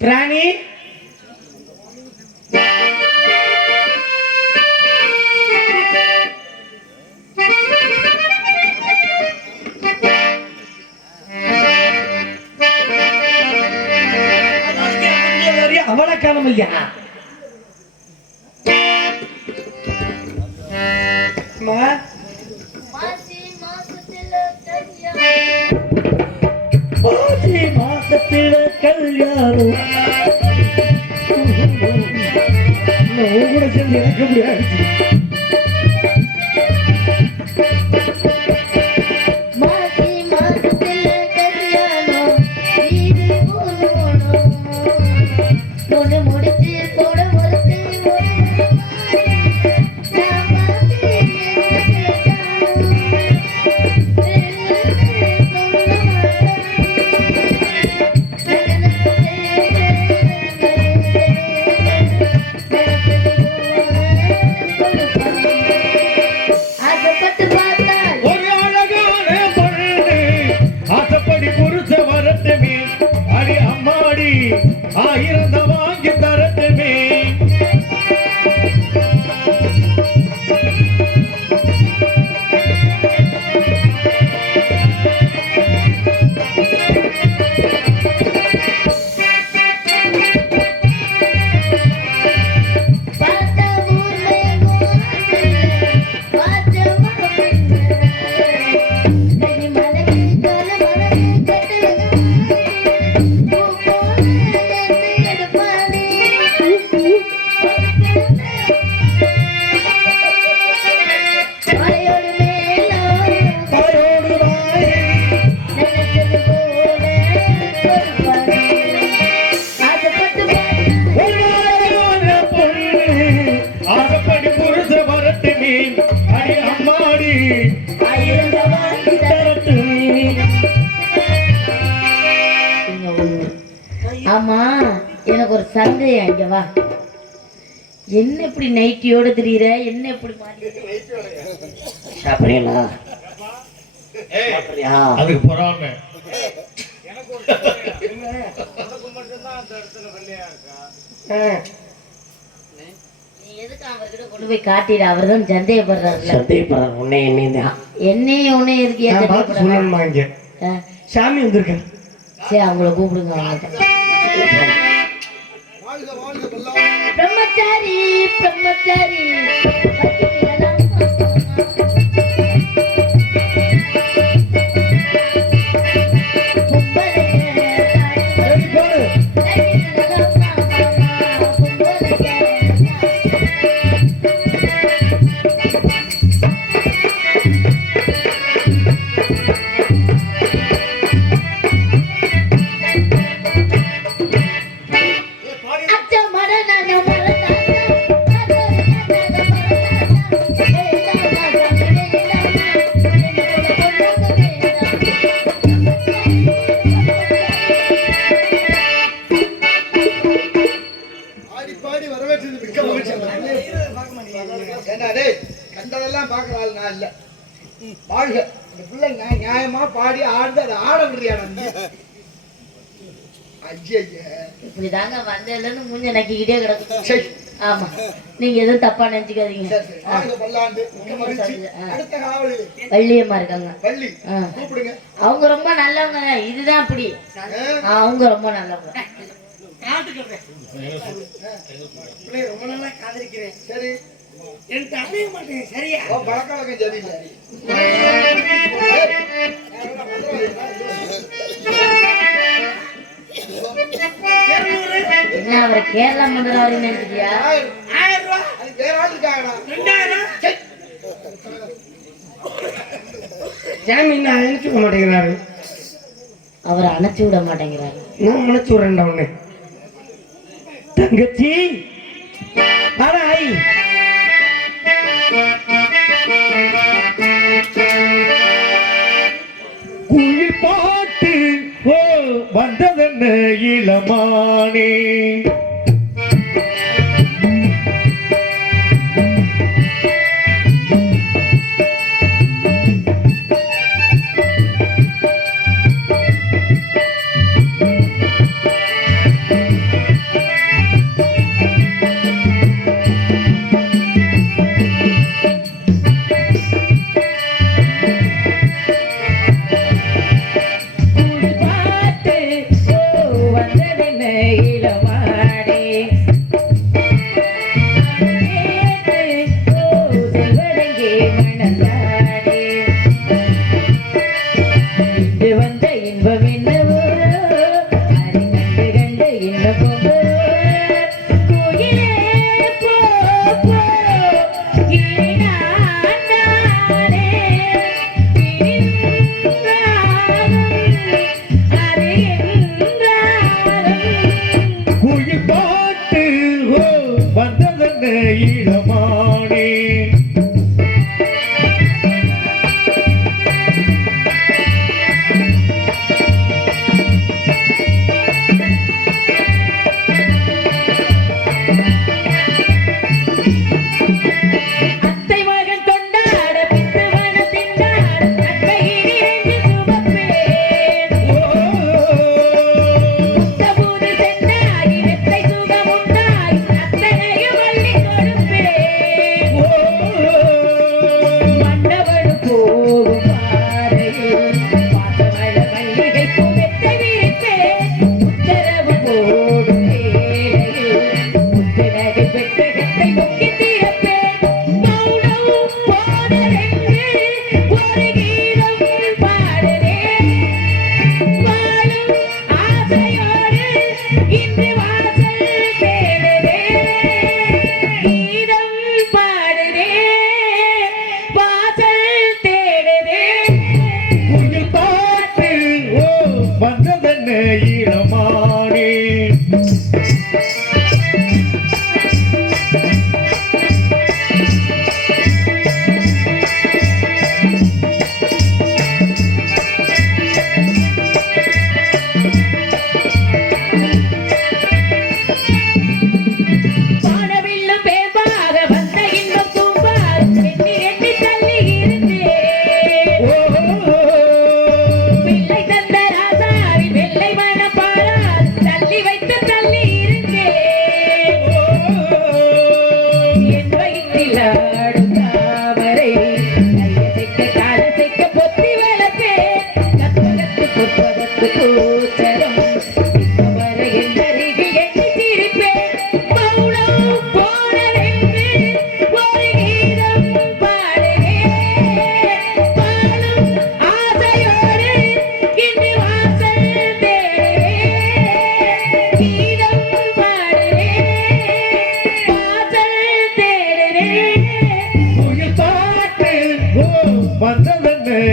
பிராணி அவளை காணும் ஐயா அம்மா, கல்யாணம் நான் கூட சேர்ந்து இறக்க முடியாது சந்தேகம் இங்க வா. என்ன இப்படி நைட்டியோட திரியிற? என்ன இப்படி? சாப்பிடுறீங்களா? அதுக்கு பொறாம. நீ எதுக்கு அவர்கிட்ட கொண்டு போய் காட்டிட? அவர் தான் சந்தேகப்படுறாருல சந்தேகப்படுறேன் உன்னை என்னையும் என்னையும் உன்னை ஆ, சாமி வந்திருக்கேன் சரி அவங்கள கூப்பிடுங்க அவங்க பிரம்மச்சாரி இந்த பிள்ளை நியா- நியாயமா பாடி ஆடுது அதை ஆட விடுறியாடா நீ ஐயா இப்படிதாங்க வந்ததுலன்னு மூஞ்ச நக்கிக்கிட்டே கிடக்கு. சரி. ஆமா. நீங்க எதுவும் தப்பா நினைச்சுக்காதீங்க. வள்ளியம்மா இருக்காங்க. அவங்க ரொம்ப நல்லவங்க. தான். இதுதான் அப்படி. அவங்க ரொம்ப நல்லவங்க. ரொம்ப காதலிக்கிறேன். சரி. மாட்டேன் சரியா? என்ன அவர் கேரளா நினைச்சிட்டியா? ஆயிரம். ஆயிரம் ரூபா அது வேற ஆள் இருக்காங்கடா ரெண்டாயிரம் சாமி என்ன அனுப்பிச்சு மாட்டேங்கிறாரு. அவர் அணைச்சு விட மாட்டேங்கிறாரு. நான் மனசு விடுறேன்டா உன்னை. தங்கச்சி குயில் பாட்டு ஓ வந்ததென்ன இளமானே? பஞ்சமென்ன ஈழமா?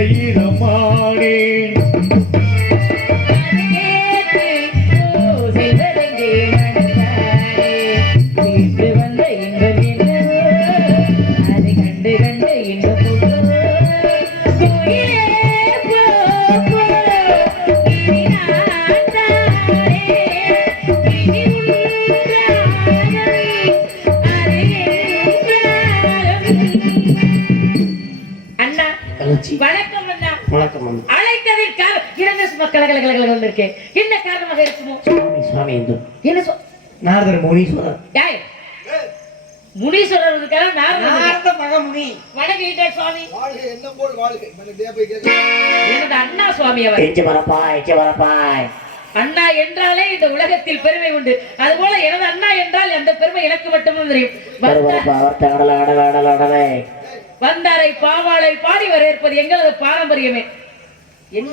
reír கோயில் வந்திருக்கேன் என்ன காரணமாக இருக்குமோ? சுவாமி சுவாமி என்று என்ன சொ நாரதர் முனீஸ்வரர். யாய் முனீஸ்வரர் இருக்காரு நாரத மகமுனி. வணங்கிட்டே சுவாமி. என்ன போல் வாழ்க? அண்ணா சுவாமி அவர்? எஞ்சி வரப்பா எஞ்சி வரப்பாய் அண்ணா என்றாலே இந்த உலகத்தில் பெருமை உண்டு. அது போல எனது அண்ணா என்றால் அந்த பெருமை எனக்கு மட்டும்தான் தெரியும். வந்தாரை பாவாளை பாடி வரவேற்பது எங்களது பாரம்பரியமே. என்ன?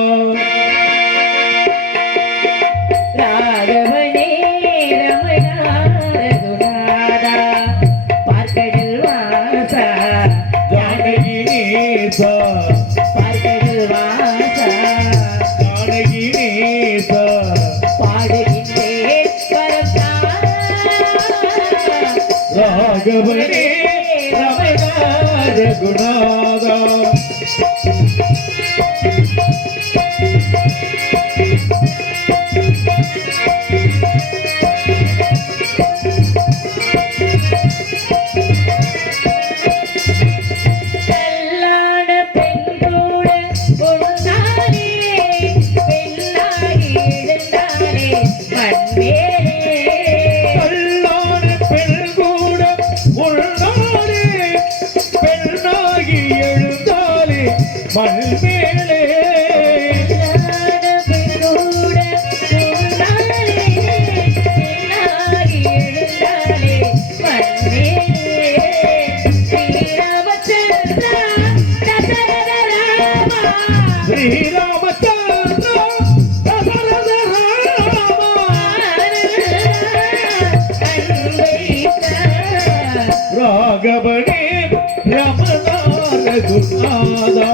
రాఘవనే రమ రాజ గుణాగా रमदान गुणादा